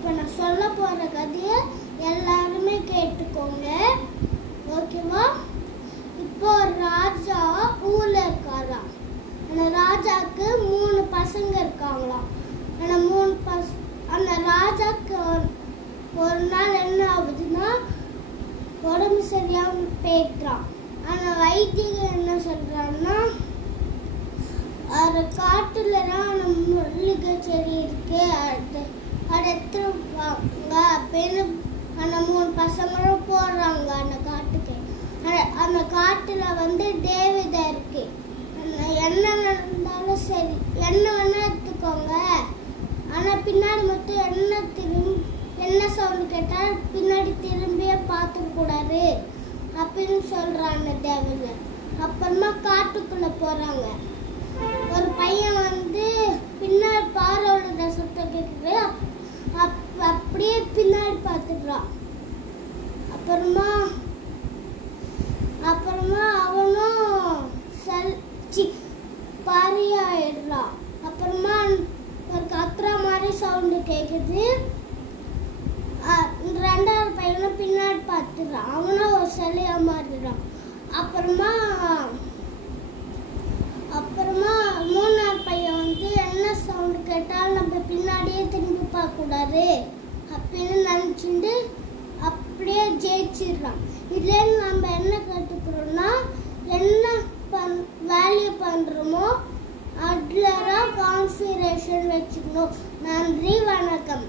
இப்போ நான் சொல்ல போகிற கதையை எல்லாருமே கேட்டுக்கோங்க, ஓகேவா? இப்போ ஒரு ராஜா ஊரில் இருக்காராம். அந்த ராஜாவுக்கு 3 பசங்க இருக்காங்களாம். அந்த ராஜாவுக்கு ஒரு நாள் என்ன ஆகுதுன்னா உடம்பு சரியாம போயிட்டான். அந்த வைத்தியர் என்ன சொல்றான்னா, அது காட்டுல தான் மல்லிகை செடி இருக்கு, அதை எடுத்துருப்பாங்க அப்படின்னு அந்த 3 பசங்களும் போடுறாங்க அந்த காட்டுக்கு. அந்த காட்டுல தேவதை இருக்கு. என்ன நடந்தாலும் சரி, என்ன வேணா எடுத்துக்கோங்க, ஆனா பின்னாடி மட்டும் என்ன சவுண்ட் கேட்டா பின்னாடி திரும்பியே பார்த்துக்க கூடாது அப்படின்னு சொல்றான் அந்த தேவதை. அப்புறமா காட்டுக்குள்ள போறாங்க. ஒரு பையன் பின்னாடி பாரோட சத்தம் கேட்குது, அப்படியே பின்னாடி பார்த்துடுறான். அப்புறமா அவனும் பாரியாயிடுறான். அப்புறமா ஒரு கத்துற மாதிரி சவுண்டு கேட்குது. 2வது பையனும் பின்னாடி பார்த்துடுறான். அவனும் ஒரு சிலையா மாறிடுறான். அப்புறமா 3வது பையன் என்ன சவுண்டு கேட்டாலும் நம்ம பின்னாடியே திரும்பி பார்க்கக்கூடாது அப்படின்னு நினச்சிட்டு அப்படியே ஜெயிச்சிடுறான். இதுலேருந்து நம்ம என்ன கற்றுக்கிறோம்னா, என்ன வேல்யூ பண்ணுறோமோ அதில் தான் கான்சன்ட்ரேஷன் வச்சுக்கணும். நன்றி, வணக்கம்.